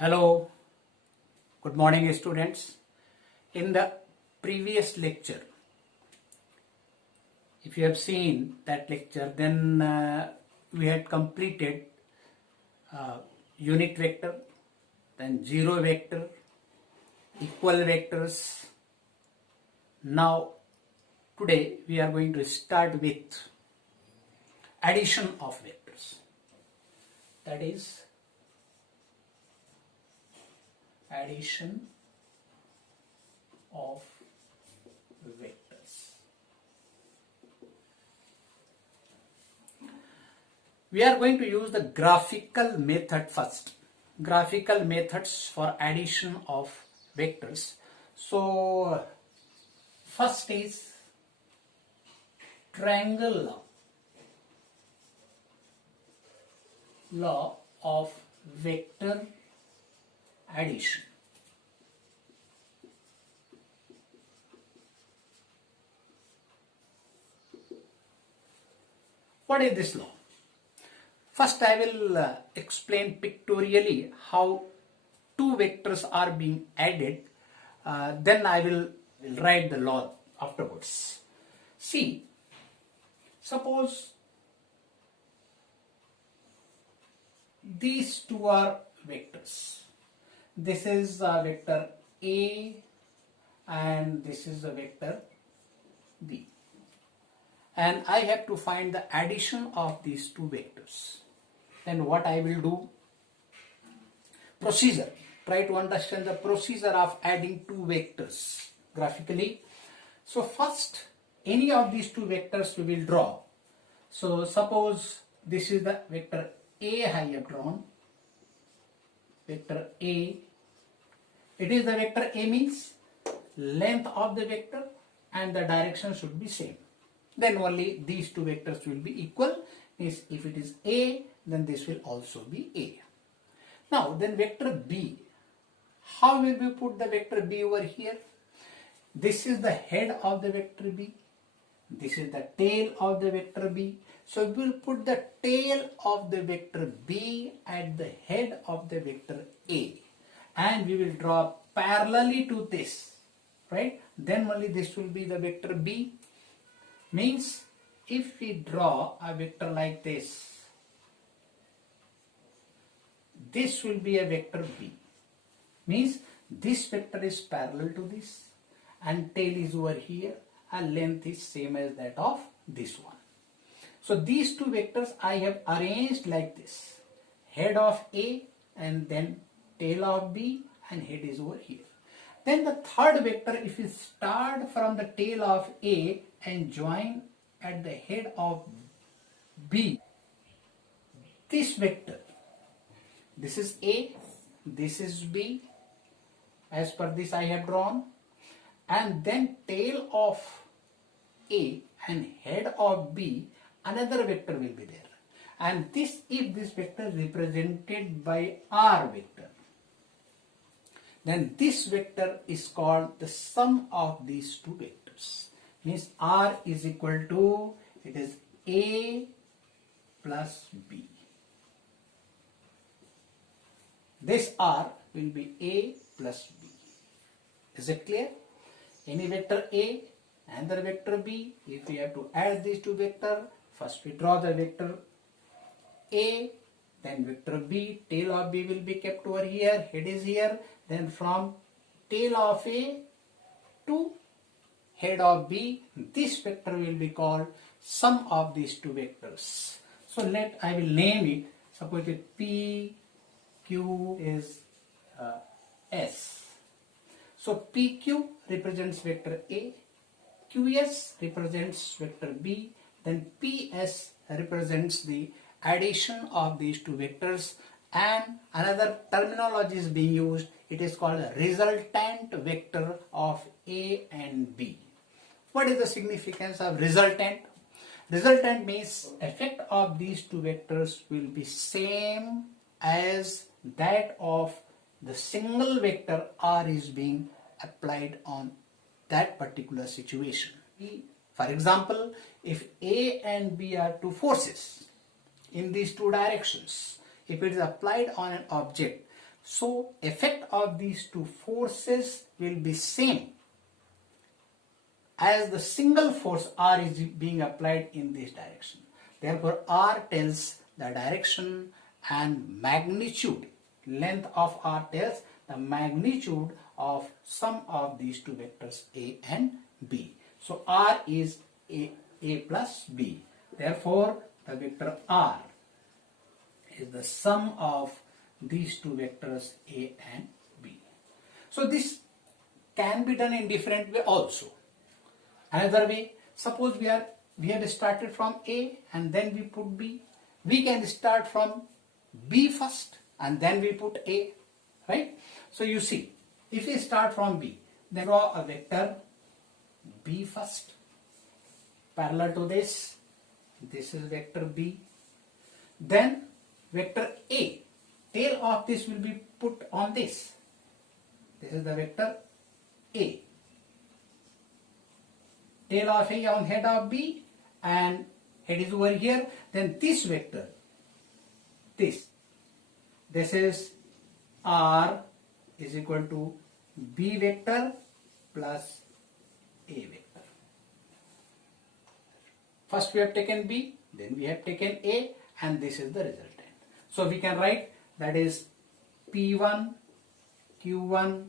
Hello, good morning students. In the previous lecture, if you have seen that lecture, then we had completed unit vector, then zero vector, equal vectors. Now today we are going to start with addition of vectors, that is addition of vectors. We are going to use the graphical method first. Graphical methods for addition of vectors. So first is triangle law of vector addition. What is this law? First I will explain pictorially how two vectors are being added, then I will write the law afterwards. See, suppose these two are vectors. This is a vector A and this is a vector B. And I have to find the addition of these two vectors. Then what I will do? Procedure. Try to understand the procedure of adding two vectors graphically. So first, any of these two vectors we will draw. So suppose this is the vector A I have drawn. Vector A. It is the vector A means length of the vector and the direction should be same. Then only these two vectors will be equal. Means if it is A, then this will also be A. Now then vector B. How will we put the vector B over here? This is the head of the vector B. This is the tail of the vector B. So we will put the tail of the vector B at the head of the vector A. And we will draw parallelly to this. Right? Then only this will be the vector B. Means if we draw a vector like this will be a vector B. Means this vector is parallel to this and tail is over here and length is same as that of this one. So these two vectors I have arranged like this. Head of A and then tail of B and head is over here. Then the third vector, if we start from the tail of A and join at the head of B, this vector, this is A, this is B, as per this I have drawn, and then tail of A and head of B, another vector will be there. And this, if this vector is represented by R vector, then this vector is called the sum of these two vectors. Means R is equal to, it is A plus B. This R will be A plus B. Is it clear? Any vector A and the vector B, if we have to add these two vectors, first we draw the vector A, then vector B, tail of B will be kept over here, head is here, then from tail of A to head of B, this vector will be called sum of these two vectors. So I will name it, suppose it P, Q is S. So PQ represents vector A, QS represents vector B, then PS represents the addition of these two vectors, and another terminology is being used. It is called a resultant vector of A and B. What is the significance of resultant? Resultant means effect of these two vectors will be same as that of the single vector R is being applied on that particular situation. For example, if A and B are two forces in these two directions, if it is applied on an object, So effect of these two forces will be same as the single force R is being applied in this direction. Therefore, R tells the direction and magnitude. Length of R tells the magnitude of sum of these two vectors A and B. So R is A plus B. Therefore, the vector R is the sum of these two vectors A and B. So this can be done in different way also. Another way, suppose we have started from A and then we put B. We can start from B first and then we put A, right? So you see, if we start from B, then draw a vector B first, parallel to this. This is vector B. Then vector A, tail of this will be put on this. This is the vector A. Tail of A on head of B and head is over here. Then this vector, this is R is equal to B vector plus A vector. First we have taken B, then we have taken A, and this is the resultant. So we can write that is P1, Q1,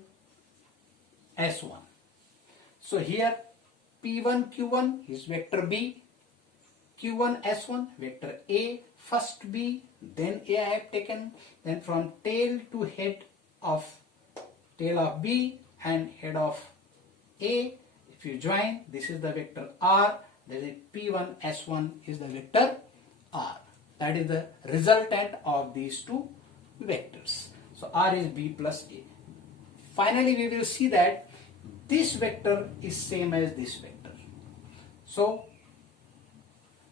S1. So here P1, Q1 is vector B, Q1, S1 vector A, first B, then A I have taken, then from tail to head of tail of B and head of A, if you join, this is the vector R, that is P1, S1 is the vector R. That is the resultant of these two vectors. So R is B plus A. Finally, we will see that this vector is same as this vector. So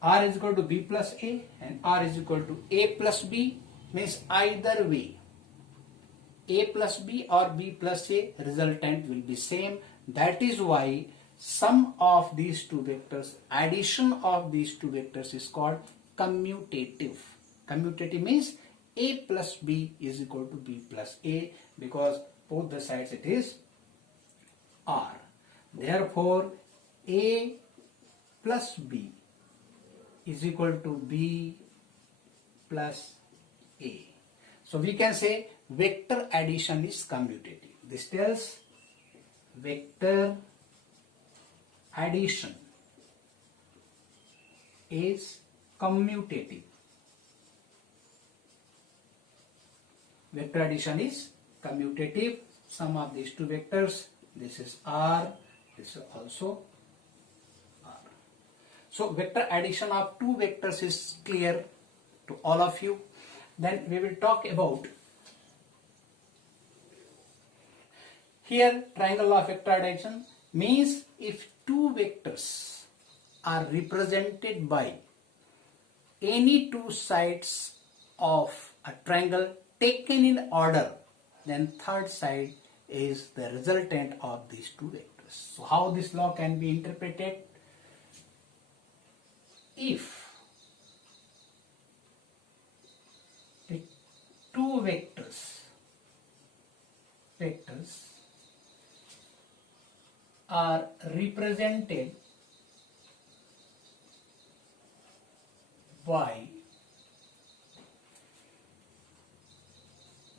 R is equal to B plus A and R is equal to A plus B, means either way, A plus B or B plus A, resultant will be same. That is why sum of these two vectors, addition of these two vectors is called commutative. Commutative means A plus B is equal to B plus A, because both the sides it is R. Therefore, A plus B is equal to B plus A. So we can say vector addition is commutative. This tells vector addition is commutative. Vector addition is commutative. Sum of these two vectors, this is R, this is also R. So vector addition of two vectors is clear to all of you. Then we will talk about here triangle of vector addition means if two vectors are represented by any two sides of a triangle taken in order, then third side is the resultant of these two vectors. So how this law can be interpreted? If the two vectors are represented by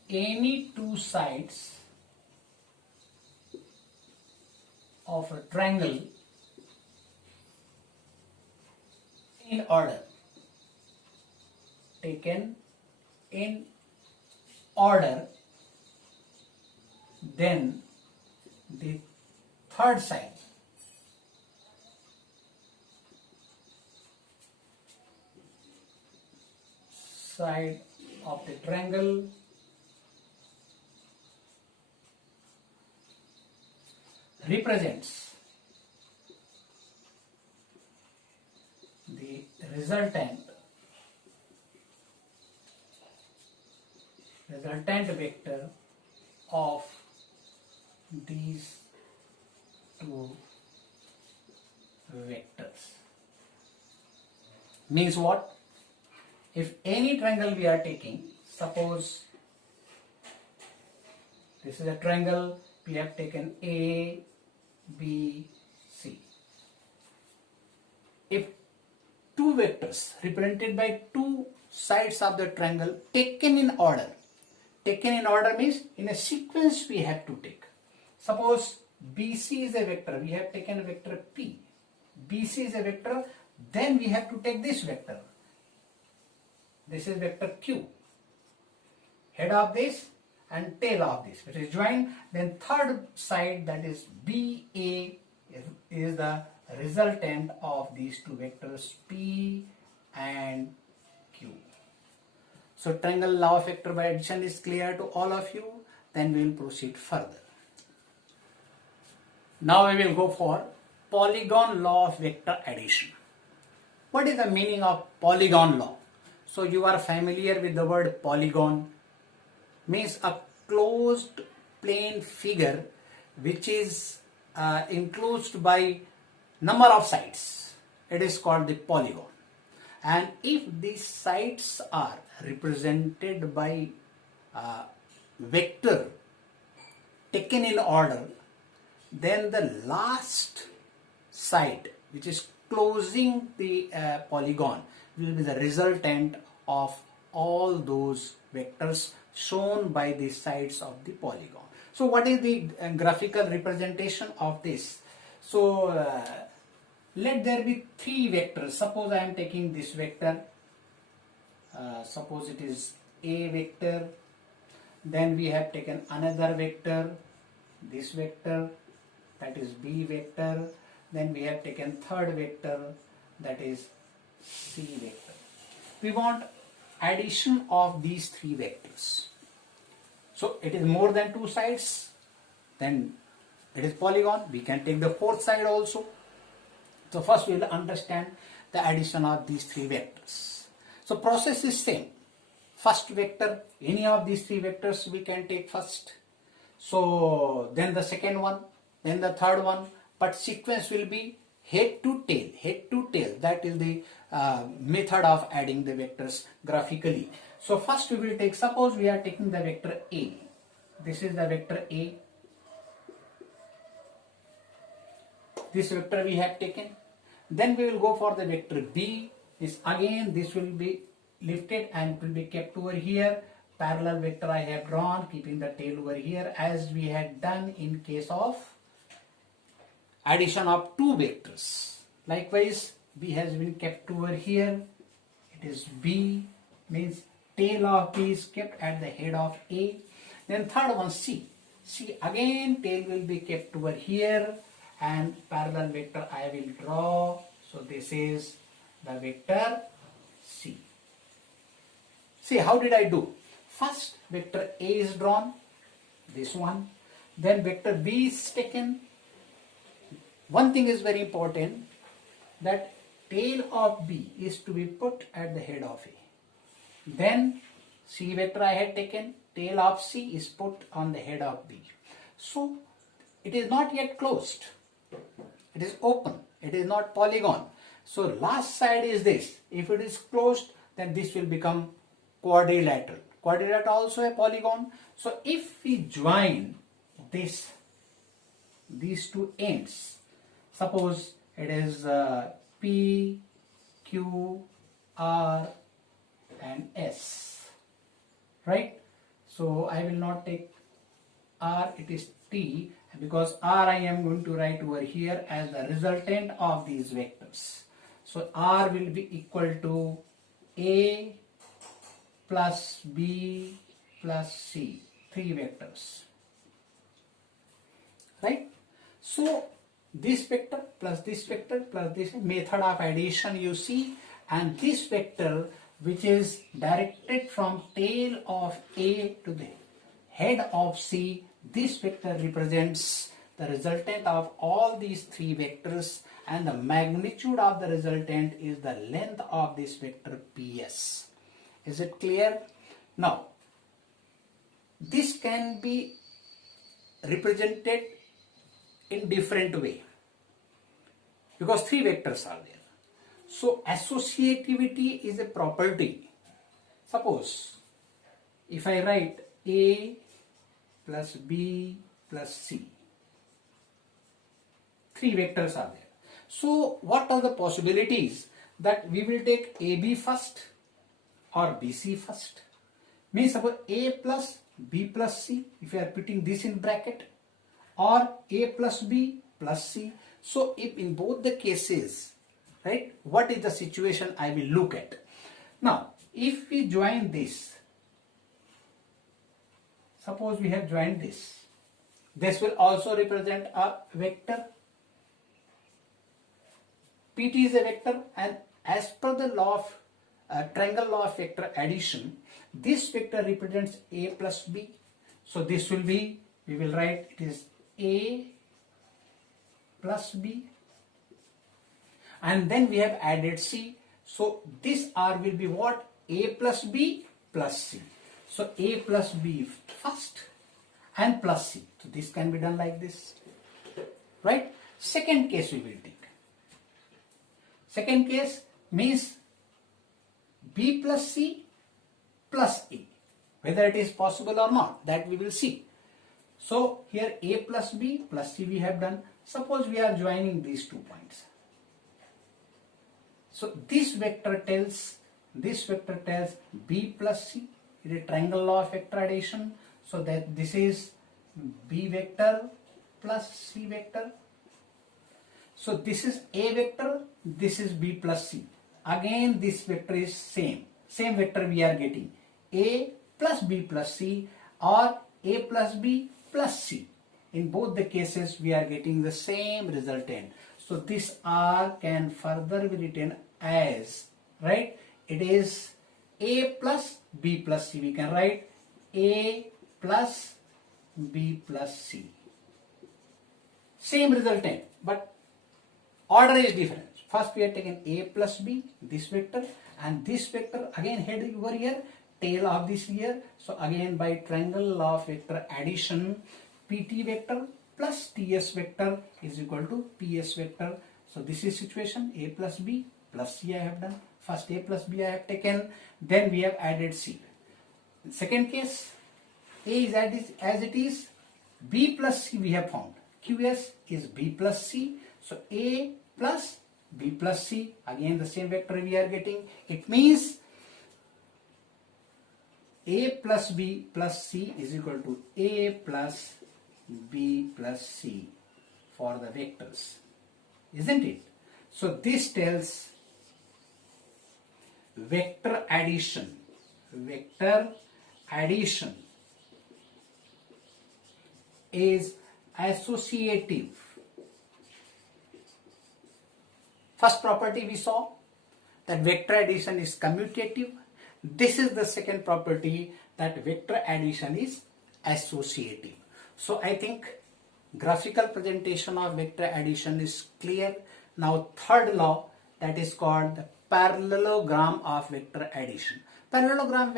any two sides of a triangle in order, taken in order, then the third side of the triangle represents the resultant vector of these two vectors. Means what? If any triangle we are taking, suppose This is a triangle. We have taken A, B, C. If two vectors represented by two sides of the triangle taken in order means in a sequence we have to take. Suppose BC is a vector, we have taken a vector P. BC is a vector, then we have to take this vector. This is vector Q. Head of this and tail of this, which is joined. Then third side, that is BA, is the resultant of these two vectors P and Q. So triangle law of vector by addition is clear to all of you. Then we will proceed further. Now we will go for polygon law of vector addition. What is the meaning of polygon law? So you are familiar with the word polygon. Means a closed plane figure which is enclosed by number of sides. It is called the polygon. And if these sides are represented by vector taken in order, then the last side which is closing the polygon will be the resultant of all those vectors shown by the sides of the polygon. So what is the graphical representation of this? So let there be three vectors. Suppose I am taking this vector. Suppose it is A vector. Then we have taken another vector, this vector, that is B vector. Then we have taken third vector, that is C vector. We want addition of these three vectors. So it is more than two sides, then it is polygon. We can take the fourth side also. So first we will understand the addition of these three vectors. So process is same. First vector, any of these three vectors we can take first. So then the second one, then the third one, but sequence will be head to tail, head to tail. That is the method of adding the vectors graphically. So first we will take, suppose we are taking the vector A. This is the vector A. This vector we have taken. Then we will go for the vector B. This will be lifted and will be kept over here. Parallel vector I have drawn, keeping the tail over here, as we had done in case of addition of two vectors. Likewise, B has been kept over here. It is B, means tail of B is kept at the head of A. Then third one, C. C again, tail will be kept over here, and parallel vector I will draw. So this is the vector C. See, how did I do? First vector A is drawn, this one. Then vector B is taken. One thing is very important, that tail of B is to be put at the head of A. Then C vector I had taken, tail of C is put on the head of B. So it is not yet closed. It is open. It is not polygon. So last side is this. If it is closed, then this will become quadrilateral. Quadrilateral also a polygon. So if we join these two ends, suppose it is P, Q, R and S, right? So I will not take R, it is T, because R I am going to write over here as the resultant of these vectors. So R will be equal to A plus B plus C, three vectors, right? So this vector plus this method of addition you see, and this vector which is directed from tail of A to the head of C, this vector represents the resultant of all these three vectors, and the magnitude of the resultant is the length of this vector PS. Is it clear? Now, this can be represented in different way because three vectors are there. So associativity is a property. Suppose if I write A plus B plus C. 3 vectors are there. So what are the possibilities that we will take AB first or BC first? Means suppose A plus B plus C, if you are putting this in bracket, or A plus B plus C. So if in both the cases, right, what is the situation I will look at? Now if we join this, suppose we have joined this will also represent a vector. PT is a vector, and as per the law of triangle law of vector addition, this vector represents A plus B. So this will be, we will write it is A plus B, and then we have added C. So this R will be what? A plus B plus C. So A plus B first and plus C. So this can be done like this, right? Second case we will take. Second case means B plus C plus A. Whether it is possible or not, that we will see. So here A plus B plus C we have done. Suppose we are joining these 2 points. So this vector tells B plus C. It is triangle law of vector addition. So that this is B vector plus C vector. So this is A vector, this is B plus C. Again this vector is same vector we are getting, A plus B plus C or A plus B plus C. In both the cases we are getting the same resultant. So this R can further be written as, right, it is A plus B plus C. We can write A plus B plus C. Same resultant, but order is different. First we have taken A plus B, this vector, and this vector again head over here, tail of this here. So again by triangle law of vector addition, PT vector plus TS vector is equal to PS vector. So this is situation, A plus B plus C I have done. First A plus B I have taken, then we have added C. Second case, A is as it is, B plus C we have found. QS is B plus C. So A plus B plus C, again the same vector we are getting. It means A plus B plus C is equal to A plus B plus C for the vectors, isn't it? So this tells vector addition is associative. First property we saw that vector addition is commutative. This is the second property, that vector addition is associative. So I think graphical presentation of vector addition is clear. Now third law, that is called the parallelogram of vector addition. Parallelogram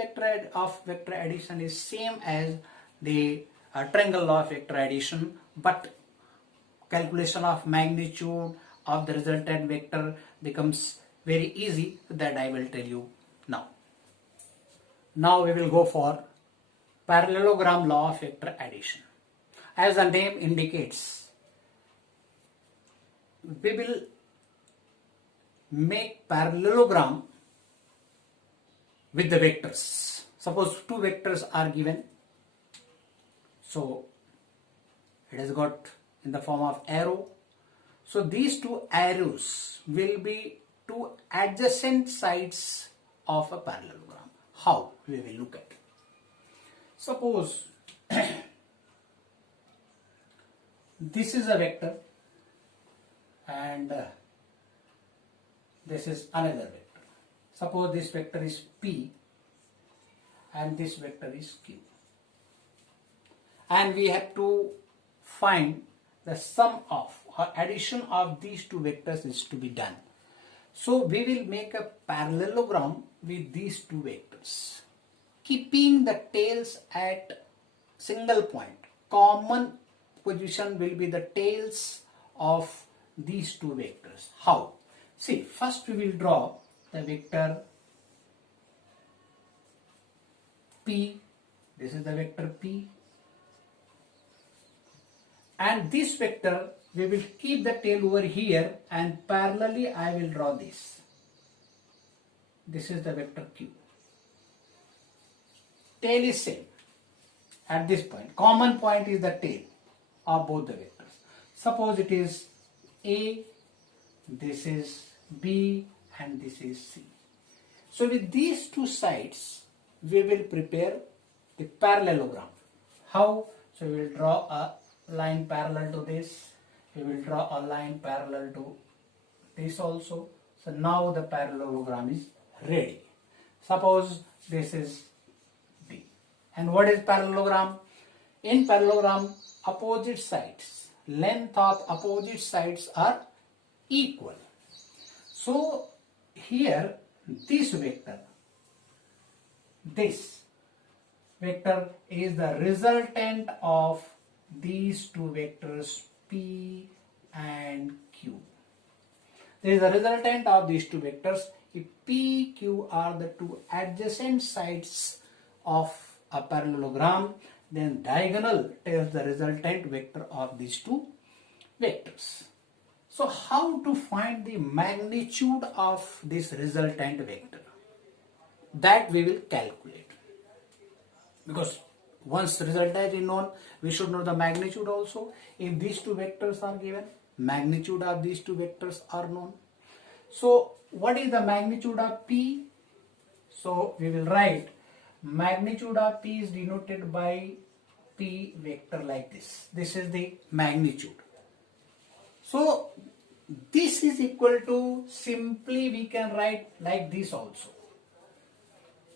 of vector addition is same as the triangle law of vector addition, but calculation of magnitude of the resultant vector becomes very easy. That I will tell you now. Now we will go for parallelogram law of vector addition. As the name indicates, we will make parallelogram with the vectors. Suppose 2 vectors are given. So it has got in the form of arrow. So these 2 arrows will be 2 adjacent sides of a parallelogram. How? We will look at. Suppose this is a vector and this is another vector. Suppose this vector is P and this vector is Q. And we have to find the sum of or addition of these 2 vectors is to be done. So we will make a parallelogram with these 2 vectors, keeping the tails at single point. Common position will be the tails of these 2 vectors. How? See, first we will draw the vector P. This is the vector P. and this vector we will keep the tail over here, and parallelly I will draw this. This is the vector Q. Tail is same at this point. Common point is the tail of both the vectors. Suppose it is A, this is B, and this is C. So with these two sides we will prepare the parallelogram. How? So we will draw a line parallel to this. We will draw a line parallel to this also. So now the parallelogram is ready. Suppose this is B. And what is parallelogram? In parallelogram, opposite sides, length of opposite sides are equal. So here this vector is the resultant of these two vectors P and Q. This is the resultant of these two vectors. If P, Q are the two adjacent sides of a parallelogram, then diagonal tells the resultant vector of these two vectors. So how to find the magnitude of this resultant vector? That we will calculate. Because once resultant is known, we should know the magnitude also. If these two vectors are given, magnitude of these two vectors are known. So what is the magnitude of P? So we will write magnitude of P is denoted by P vector like this. This is the magnitude. So this is equal to, simply we can write like this also.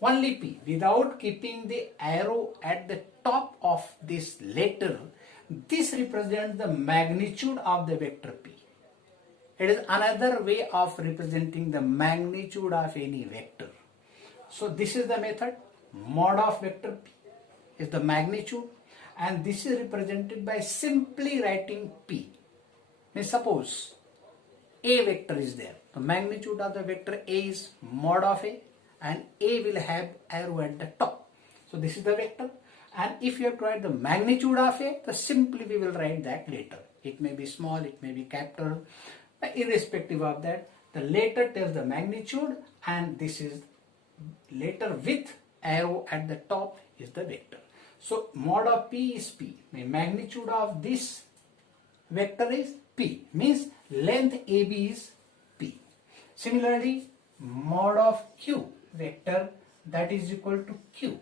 Only P, without keeping the arrow at the top of this letter, this represents the magnitude of the vector P. It is another way of representing the magnitude of any vector. So this is the method. Mod of vector P is the magnitude, and this is represented by simply writing P. Means suppose A vector is there. The magnitude of the vector A is mod of A, and A will have arrow at the top. So this is the vector, and if you have to write the magnitude of A, then simply we will write that later. It may be small, it may be capital, but irrespective of that, the letter tells the magnitude, and this is letter with arrow at the top is the vector. So mod of P is P. The magnitude of this vector is P, means length AB is P. Similarly, mod of Q vector, that is equal to Q.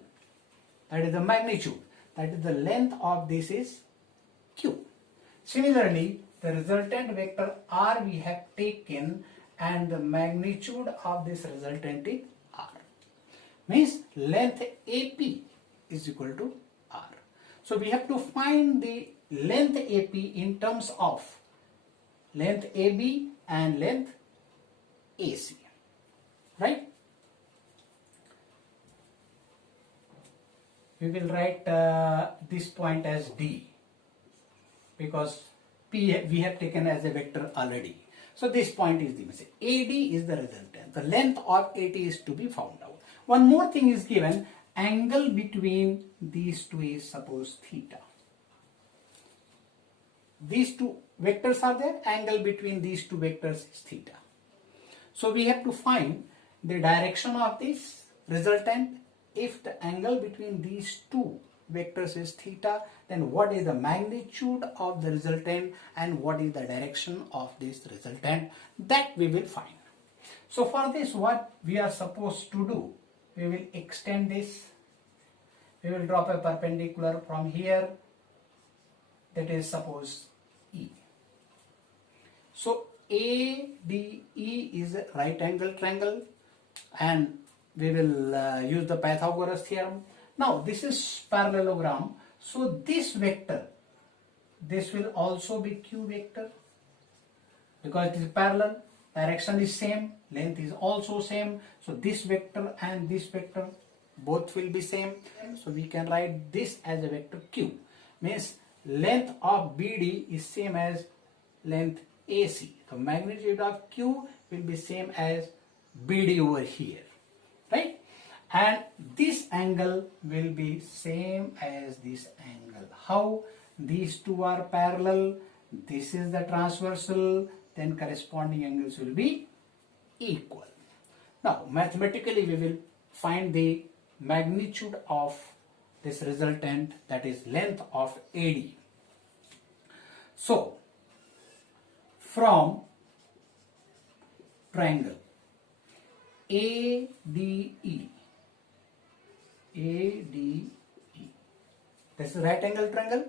That is the magnitude. That is the length of this is Q. Similarly, the resultant vector R we have taken, and the magnitude of this resultant is R. Means length AP is equal to R. So we have to find the length AP in terms of length AB and length AC. Right? We will write this point as D, because P we have taken as a vector already. So this point is the message. AD is the resultant. The length of AT is to be found out. One more thing is given. Angle between these two is suppose theta. These two vectors are there. Angle between these two vectors is theta. So we have to find the direction of this resultant. If the angle between these two vectors is theta, then what is the magnitude of the resultant and what is the direction of this resultant? That we will find. So for this, what we are supposed to do, we will extend this. We will drop a perpendicular from here, that is suppose E. So ADE is a right angle triangle, and we will use the Pythagoras theorem. Now this is parallelogram, so this vector, this will also be Q vector, because it is parallel, direction is same, length is also same, so this vector and this vector both will be same. So we can write this as a vector Q, means length of BD is same as length AC. So magnitude of Q will be same as BD over here, right? And this angle will be same as this angle. How? these two are parallel, this is the transversal, then corresponding angles will be equal. Now mathematically we will find the magnitude of this resultant, that is length of AD. So from triangle ADE, this is right angle triangle,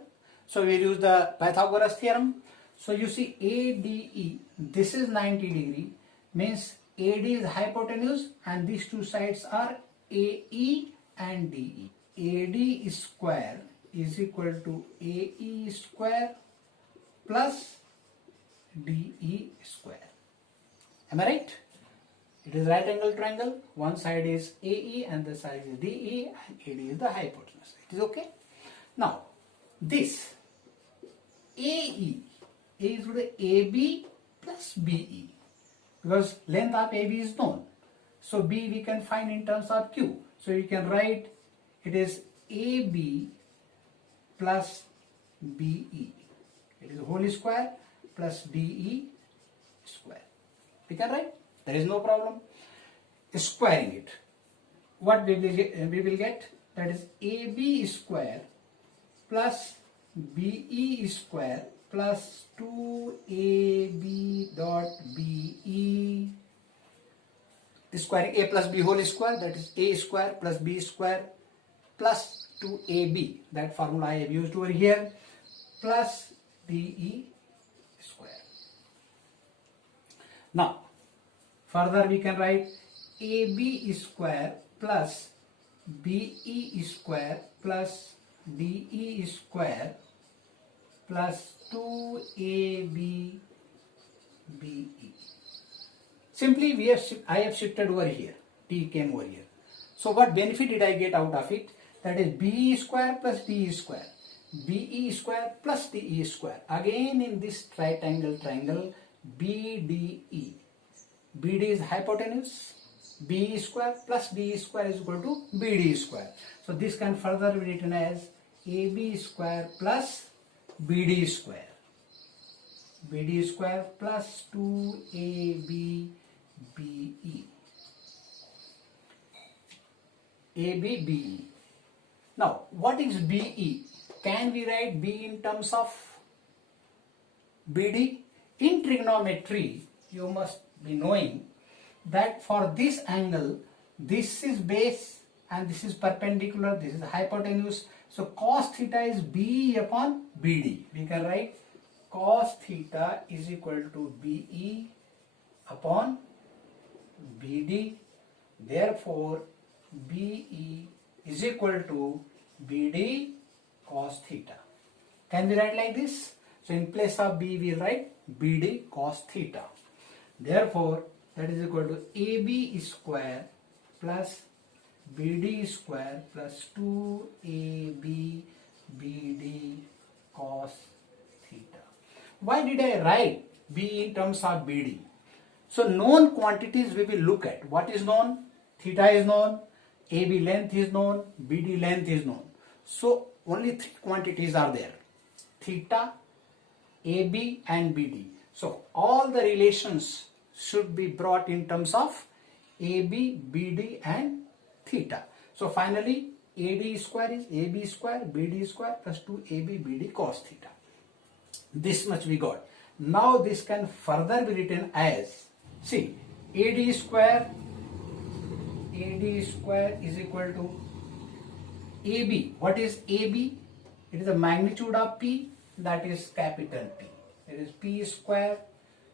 so we will use the Pythagoras theorem. So you see ADE, this is 90 degree, means AD is hypotenuse and these two sides are AE and DE. AD square is equal to AE square plus DE square. Am I right? It is right angle triangle. One side is AE and the side is DE, and AD is the hypotenuse. It is okay. Now this AE is equal to AB plus BE, because length of AB is known. So B we can find in terms of Q. So you can write it is AB plus BE. It is whole square plus DE square. We can write. There is no problem. Squaring it, what we will get, that is AB square plus BE square plus 2AB dot BE, squaring A plus B whole square, that is A square plus B square plus 2AB, that formula I have used over here, plus DE square. Now further we can write AB square plus BE square plus DE square plus 2AB BE. Simply I have shifted over here, T came over here. So what benefit did I get out of it? That is BE square plus DE square, BE square plus DE square. Again in this right angle triangle BDE. BD is hypotenuse, BE square plus DE square is equal to BD square. So this can further be written as AB square plus BD square. BD square plus 2AB BE. AB BE. Now what is BE? Can we write B in terms of BD? In trigonometry you must be knowing that for this angle, this is base and this is perpendicular, this is hypotenuse. So cos theta is BE upon BD. We can write cos theta is equal to BE upon BD. Therefore BE is equal to BD cos theta. Can we write like this? So in place of B we write BD cos theta. Therefore that is equal to AB square plus BD square plus 2AB BD cos theta. Why did I write B in terms of BD? So known quantities we will look at. What is known? Theta is known, AB length is known, BD length is known. So only three quantities are there: theta, AB and BD. So all the relations should be brought in terms of AB, BD and theta. So finally AD square is AB square BD square plus 2AB BD cos theta. This much we got. Now this can further be written as, see, AD square is equal to AB. What is AB? It is the magnitude of P, that is capital P. It is P square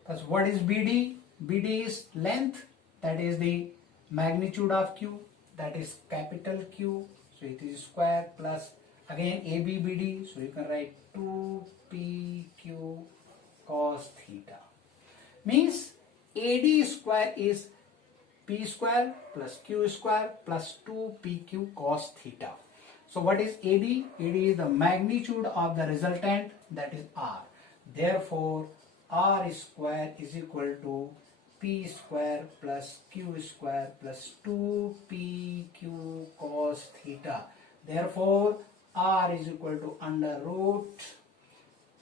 plus what is BD? BD is length, that is the magnitude of Q, that is capital Q. So it is square plus again AB BD. So you can write 2PQ cos theta. Means AD square is P square plus Q square plus 2PQ cos theta. So what is AD? AD is the magnitude of the resultant, that is R. Therefore R square is equal to P square plus Q square plus 2PQ cos theta. Therefore R is equal to under root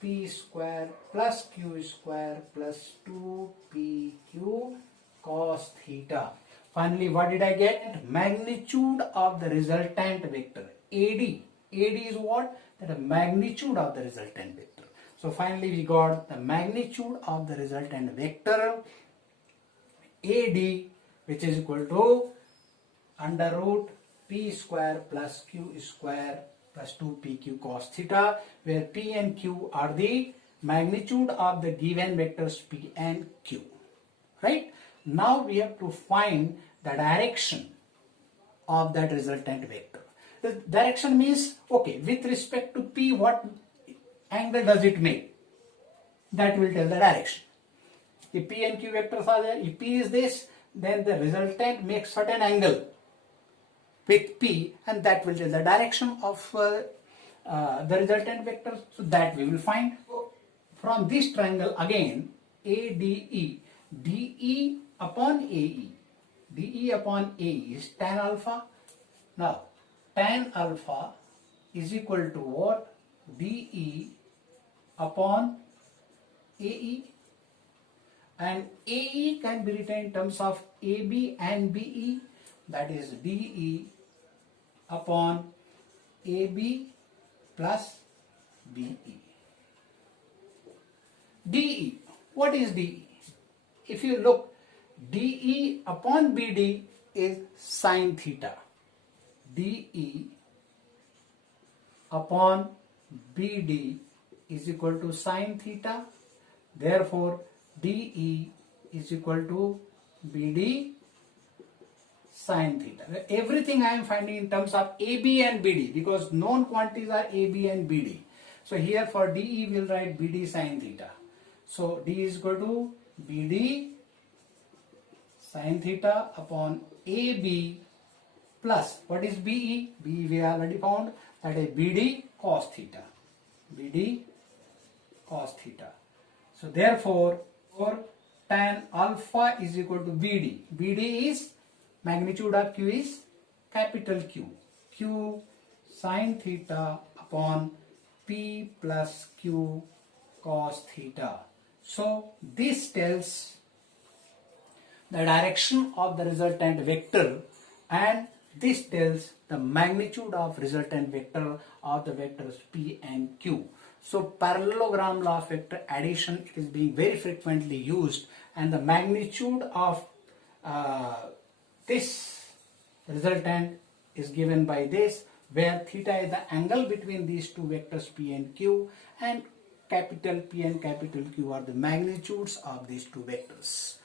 P square plus Q square plus 2PQ cos theta. Finally, what did I get? Magnitude of the resultant vector. AD. AD is what? The magnitude of the resultant vector. So finally we got the magnitude of the resultant vector AD, which is equal to under root P square plus Q square plus 2PQ cos theta, where P and Q are the magnitude of the given vectors P and Q. Right? Now we have to find the direction of that resultant vector. The direction means, okay, with respect to P, what angle does it make? That will tell the direction. If P and Q vectors are there, if P is this, then the resultant makes certain angle with P, and that will tell the direction of the resultant vector. So that we will find from this triangle again, ADE. DE upon AE. DE upon AE is tan alpha. Now, tan alpha is equal to what? DE upon AE. And AE can be written in terms of AB and BE. That is DE upon AB plus BE. DE. What is DE? If you look, DE upon BD is sine theta. DE upon BD is equal to sine theta. Therefore, DE is equal to BD sine theta. Everything I am finding in terms of AB and BD, because known quantities are AB and BD. So here for DE we will write BD sine theta. So D is equal to BD sine theta upon AB plus, what is BE? BE we already found, that is BD cos theta. BD cos theta. So therefore, for tan alpha is equal to BD. BD is magnitude of Q is capital Q. Q sine theta upon P plus Q cos theta. So this tells the direction of the resultant vector, and this tells the magnitude of resultant vector of the vectors P and Q. So parallelogram law of vector addition is being very frequently used, and the magnitude of this resultant is given by this, where theta is the angle between these two vectors P and Q, and capital P and capital Q are the magnitudes of these two vectors.